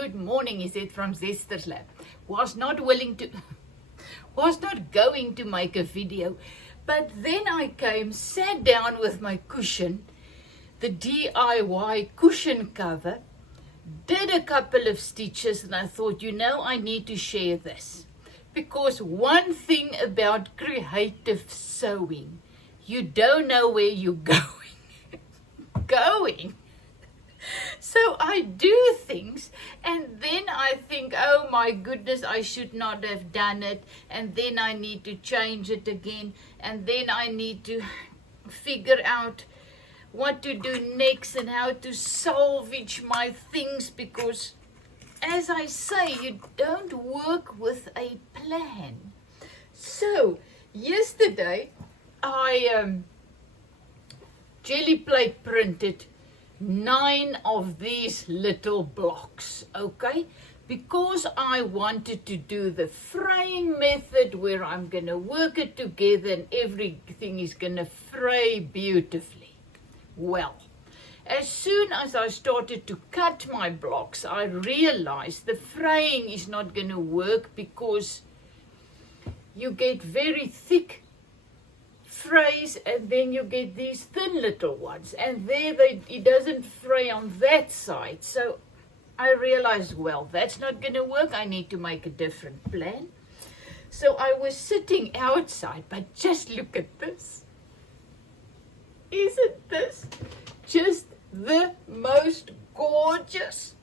Good morning, he said from Zester's lab. Was not going to make a video, but then I came, sat down with my cushion, the DIY cushion cover, did a couple of stitches, and I thought, I need to share this. Because one thing about creative sewing, you don't know where you're going. So I do things, and then I think, oh my goodness, I should not have done it, and then I need to change it again, and then I need to figure out what to do next and how to salvage my things, because as I say, you don't work with a plan. So yesterday I Gelli Plate printed 9 of these little blocks, okay? Because I wanted to do the fraying method where I'm going to work it together and everything is going to fray beautifully. Well, as soon as I started to cut my blocks, I realized the fraying is not going to work because you get very thick frays and then you get these thin little ones, and it doesn't fray on that side. So I realized, well, that's not going to work. I need to make a different plan. So I was sitting outside, but just look at this. Isn't this just the most gorgeous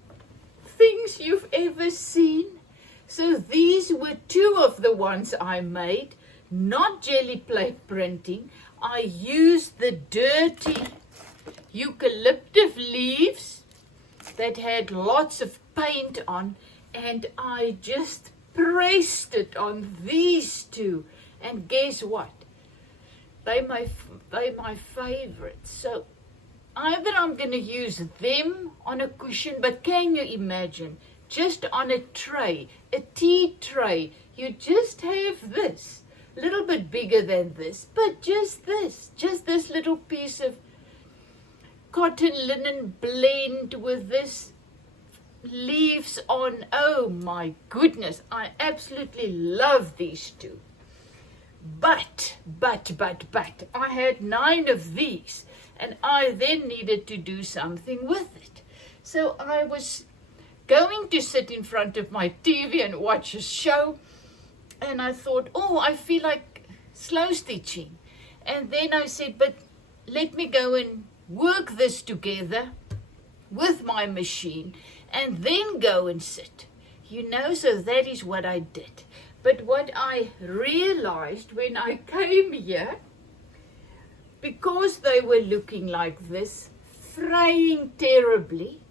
things you've ever seen? So these were 2 of the ones I made, not Gelli Plate printing. I used the dirty eucalyptus leaves that had lots of paint on, and I just pressed it on these 2, and guess what? They're my favorites. So either I'm going to use them on a cushion, but can you imagine, just on a tray, a tea tray, you just have this, a little bit bigger than this, but just this little piece of cotton linen blend with this leaves on. Oh my goodness, I absolutely love these 2. But, I had 9 of these, and I then needed to do something with it. So I was going to sit in front of my TV and watch a show, and I thought, I feel like slow stitching. And then I said, but let me go and work this together with my machine and then go and sit. So that is what I did. But what I realized when I came here, because they were looking like this, fraying terribly,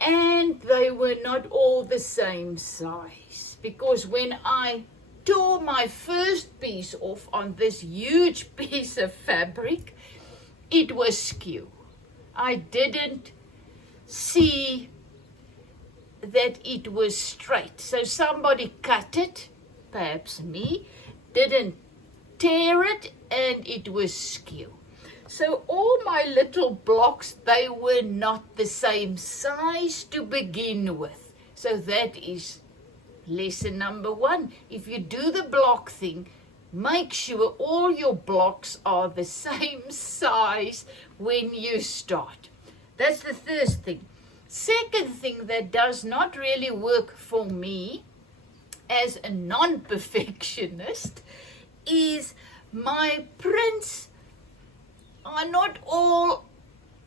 and they were not all the same size, because when I tore my first piece off on this huge piece of fabric, it was skew. I didn't see that it was straight. So somebody cut it, perhaps me, didn't tear it, and it was skew. So all my little blocks, they were not the same size to begin with. So that is lesson number 1. If you do the block thing, make sure all your blocks are the same size when you start. That's the first thing. Second thing that does not really work for me as a non-perfectionist is my prints are not all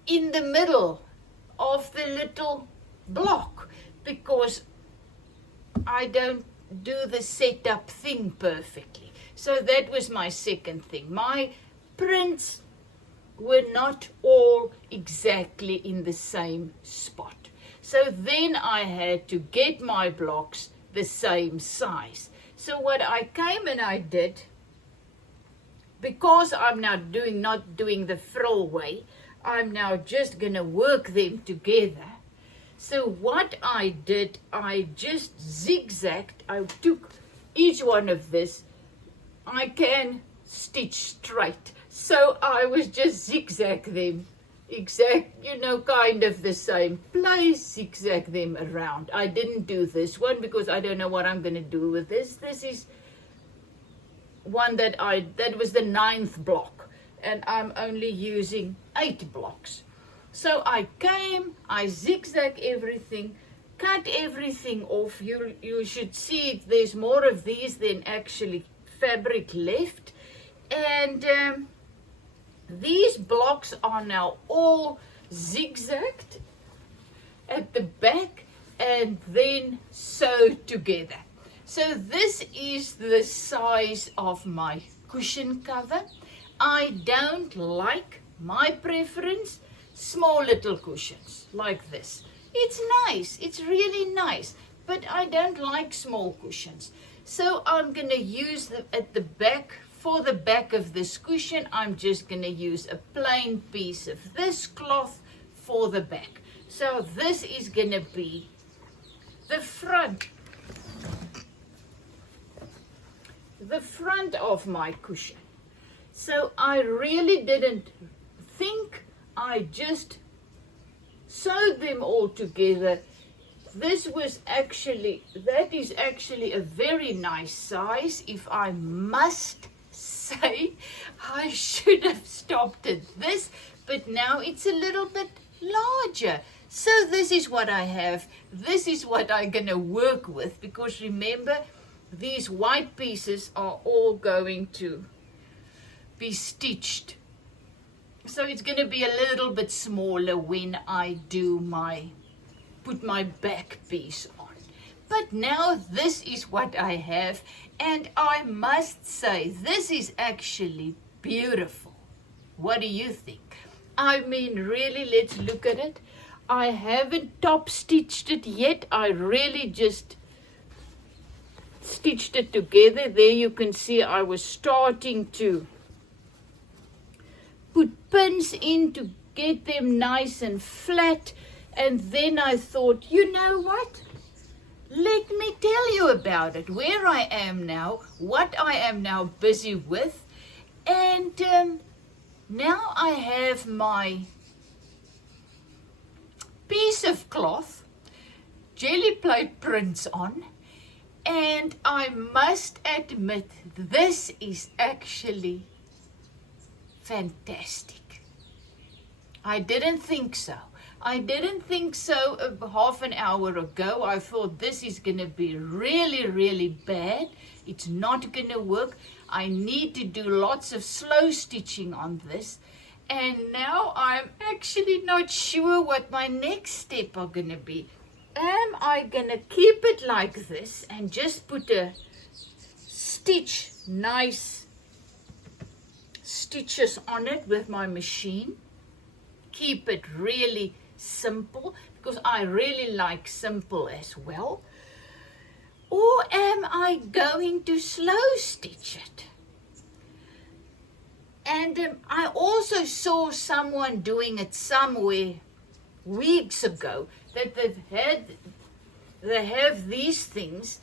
in the middle of the little block, because I don't do the setup thing perfectly. So that was my second thing. My prints were not all exactly in the same spot. So then I had to get my blocks the same size. So what I came and I did, because I'm now not doing the frill way, I'm now just going to work them together. So what I did, I just zigzagged. I took each one of this. I can stitch straight. So I was just zigzag them kind of the same place, zigzag them around. I didn't do this one because I don't know what I'm going to do with this. This is one that was the 9th block, and I'm only using 8 blocks. So I zigzag everything, cut everything off. You should see there's more of these than actually fabric left. And these blocks are now all zigzagged at the back and then sewed together. So this is the size of my cushion cover. I don't like, my preference, small little cushions like this. It's nice, it's really nice, but I don't like small cushions. So I'm going to use at the back, for the back of this cushion, I'm just going to use a plain piece of this cloth for the back. So this is going to be the front of my cushion. So I really didn't think, I just sewed them all together. That is actually a very nice size. If I must say, I should have stopped at this, but now it's a little bit larger. So this is what I have. This is what I'm going to work with, because remember, these white pieces are all going to be stitched. So it's going to be a little bit smaller when I put my back piece on. But now this is what I have, and I must say this is actually beautiful. What do you think? I mean, really, let's look at it. I haven't top stitched it yet. I really just stitched it together. There you can see I was starting to put pins in to get them nice and flat, and then I thought, you know what? Let me tell you about it, where I am now, what I am now busy with, and now I have my piece of cloth, Gelli Plate Prints on, and I must admit this is actually fantastic. I didn't think so. I didn't think so half an hour ago. I thought this is going to be really, really bad. It's not going to work. I need to do lots of slow stitching on this. And now I'm actually not sure what my next step are going to be. Am I going to keep it like this and just put a nice stitches on it with my machine? Keep it really simple, because I really like simple as well. Or am I going to slow stitch it? And I also saw someone doing it somewhere weeks ago, that they have these things.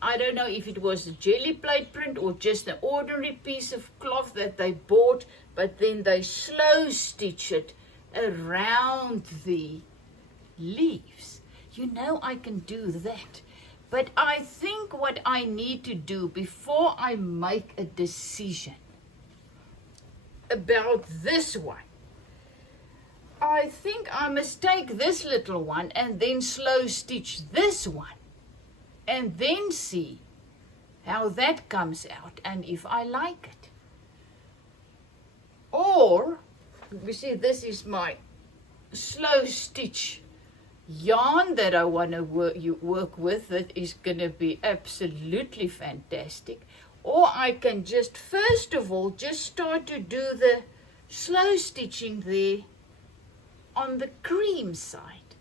I don't know if it was a Gelli Plate print or just an ordinary piece of cloth that they bought, but then they slow stitch it around the leaves. You know, I can do that. But I think what I need to do before I make a decision about this one, I think I must take this little one and then slow stitch this one, and then see how that comes out and if I like it. Or, you see, this is my slow stitch yarn that I want to work with. That is going to be absolutely fantastic. Or I can just, first of all, just start to do the slow stitching there on the cream side.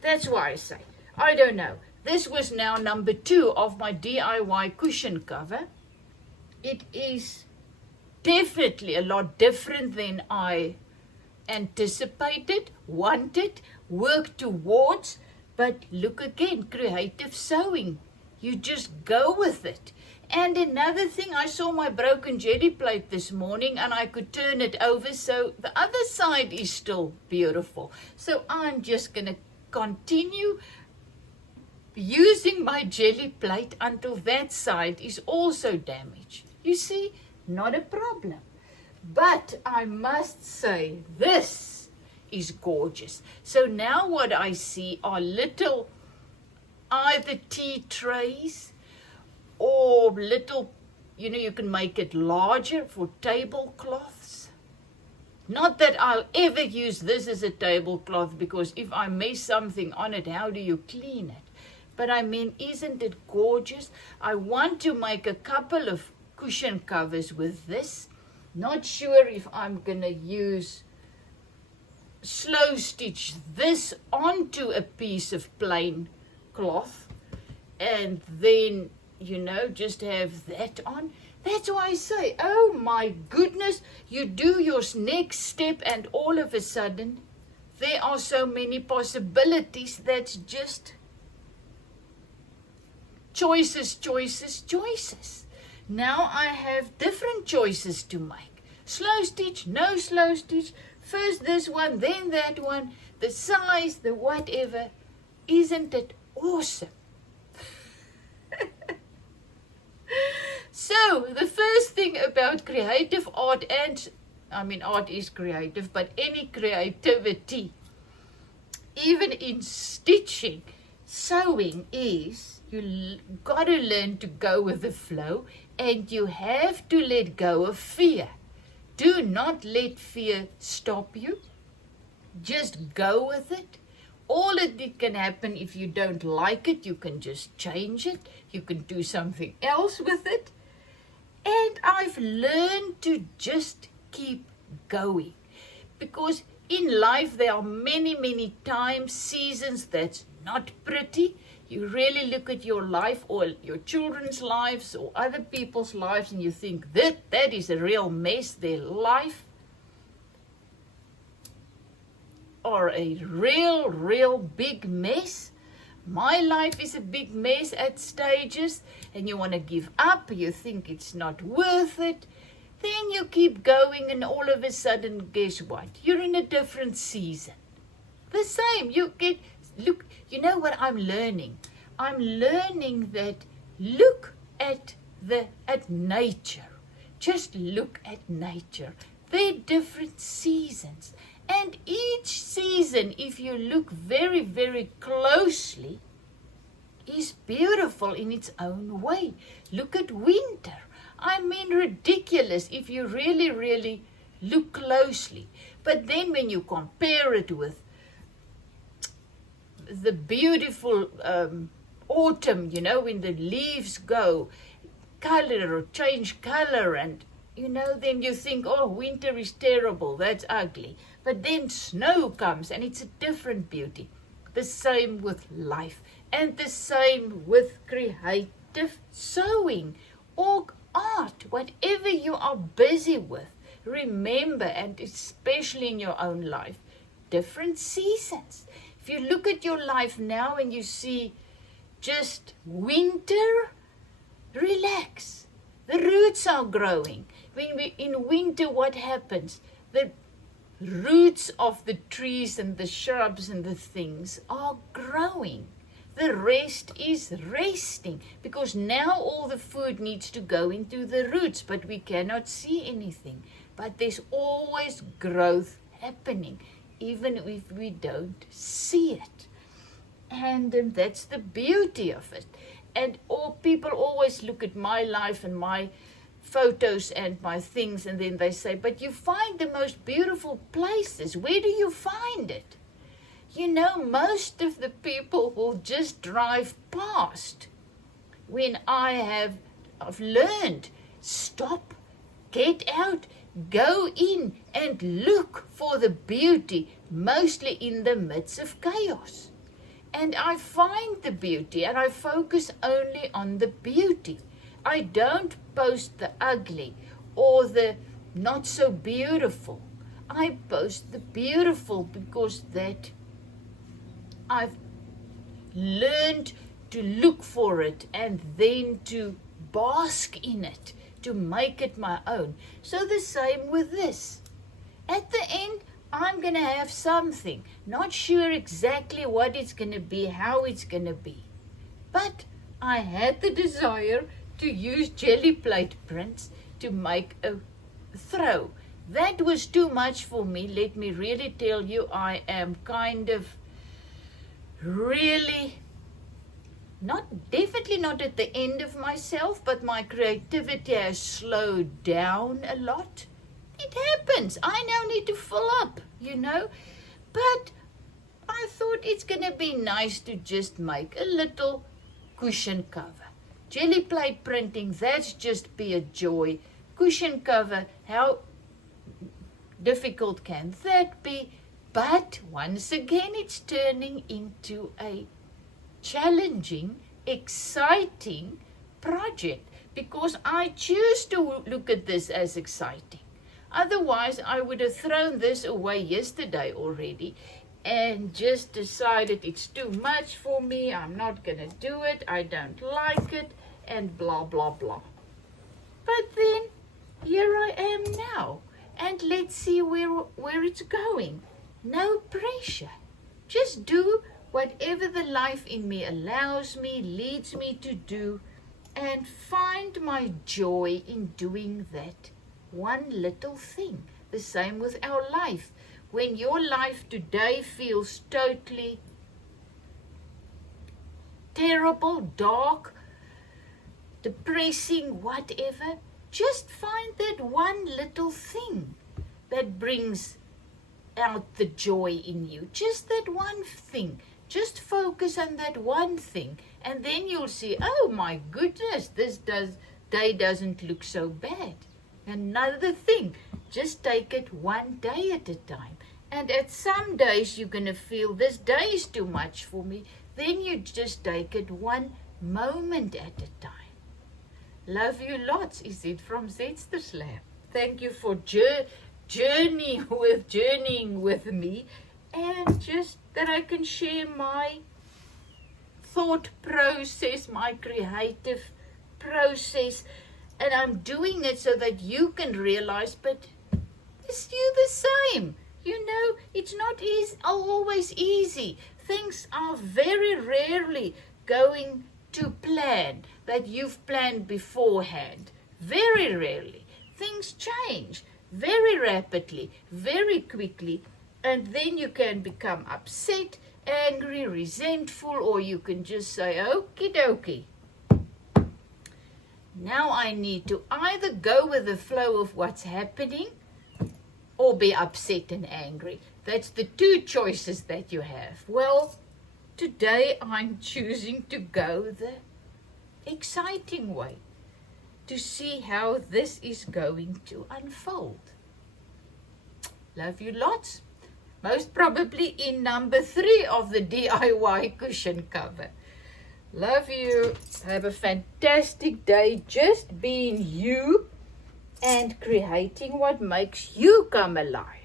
That's why I say, I don't know. This was now number 2 of my DIY cushion cover. It is definitely a lot different than I anticipated, wanted, worked towards. But look again, creative sewing. You just go with it. And another thing, I saw my broken jelly plate this morning and I could turn it over so the other side is still beautiful. So I'm just going to continue using my jelly plate until that side is also damaged. You see, not a problem. But I must say, this is gorgeous. So now what I see are little either tea trays or little, you can make it larger for tablecloths. Not that I'll ever use this as a tablecloth, because if I mess something on it, how do you clean it? But I mean, isn't it gorgeous? I want to make a couple of cushion covers with this. Not sure if I'm going to use slow stitch this onto a piece of plain cloth and then, just have that on. That's why I say, oh my goodness, you do your next step and all of a sudden there are so many possibilities. That's just choices. Now I have different choices to make. Slow stitch, no slow stitch, first this one, then that one, the size, the whatever. Isn't it awesome? So, the first thing about creative art, art is creative, but any creativity, even in stitching, sewing is, you got to learn to go with the flow, and you have to let go of fear. Do not let fear stop you. Just go with it. All it can happen, if you don't like it, you can just change it. You can do something else with it. And I've learned to just keep going. Because in life there are many, many times, seasons that's not pretty. You really look at your life or your children's lives or other people's lives and you think that is a real mess. Their life or a real big mess. My life is a big mess at stages, and you want to give up, you think it's not worth it. Then you keep going, and all of a sudden, guess what? You're in a different season. The same, look, you know what I'm learning? I'm learning that look at nature. Just look at nature. They're different seasons. And each season, if you look very, very closely, is beautiful in its own way. Look at winter. I mean, ridiculous if you really, really look closely. But then when you compare it with the beautiful autumn, when the leaves go color or change color, and then you think, oh, winter is terrible, that's ugly. But then snow comes and it's a different beauty. The same with life, and the same with creative sewing or art, whatever you are busy with. Remember, and especially in your own life, different seasons. If you look at your life now and you see just winter, relax. The roots are growing. In winter, what happens? The roots of the trees and the shrubs and the things are growing. The rest is resting, because now all the food needs to go into the roots, but we cannot see anything. But there's always growth happening, even if we don't see it. And that's the beauty of it. And all people always look at my life and my photos and my things, and then they say, but you find the most beautiful places. Where do you find it? Most of the people will just drive past. When I've learned, stop, get out, go in and look for the beauty, mostly in the midst of chaos. And I find the beauty, and I focus only on the beauty. I don't post the ugly or the not so beautiful. I post the beautiful, because that I've learned to look for it and then to bask in it, to make it my own. So the same with this. At the end, I'm going to have something. Not sure exactly what it's going to be, how it's going to be. But I had the desire to use Gelli Plate Prints to make a throw. That was too much for me. Let me really tell you, I am kind of really definitely not at the end of myself, but my creativity has slowed down a lot. It happens. I now need to fill up, But I thought it's going to be nice to just make a little cushion cover. Gelli plate printing, that's just be a joy. Cushion cover, how difficult can that be? But once again, it's turning into a challenging, exciting project because I choose to look at this as exciting. Otherwise, I would have thrown this away yesterday already and just decided it's too much for me. I'm not going to do it. I don't like it and blah, blah, blah. But then here I am now. And let's see where it's going. No pressure. Just do whatever the life in me allows me, leads me to do, and find my joy in doing that one little thing. The same with our life. When your life today feels totally terrible, dark, depressing, whatever, just find that one little thing that brings out the joy in you. Just that one thing. Just focus on that one thing. And then you'll see, oh my goodness, this day doesn't look so bad. Another thing, just take it one day at a time. And at some days you're going to feel this day is too much for me. Then you just take it one moment at a time. Love you lots. Is it from Zetsterslab? Thank you for journeying with me, and just that I can share my thought process, my creative process, and I'm doing it so that you can realize, but it's you the same. It's not always easy. Things are very rarely going to plan that you've planned beforehand. Very rarely. Things change very rapidly, very quickly, and then you can become upset, angry, resentful, or you can just say, okie dokie. Now I need to either go with the flow of what's happening or be upset and angry. That's the two choices that you have. Well, today I'm choosing to go the exciting way, to see how this is going to unfold. Love you lots. Most probably in number 3 of the DIY cushion cover. Love you. Have a fantastic day just being you and creating what makes you come alive.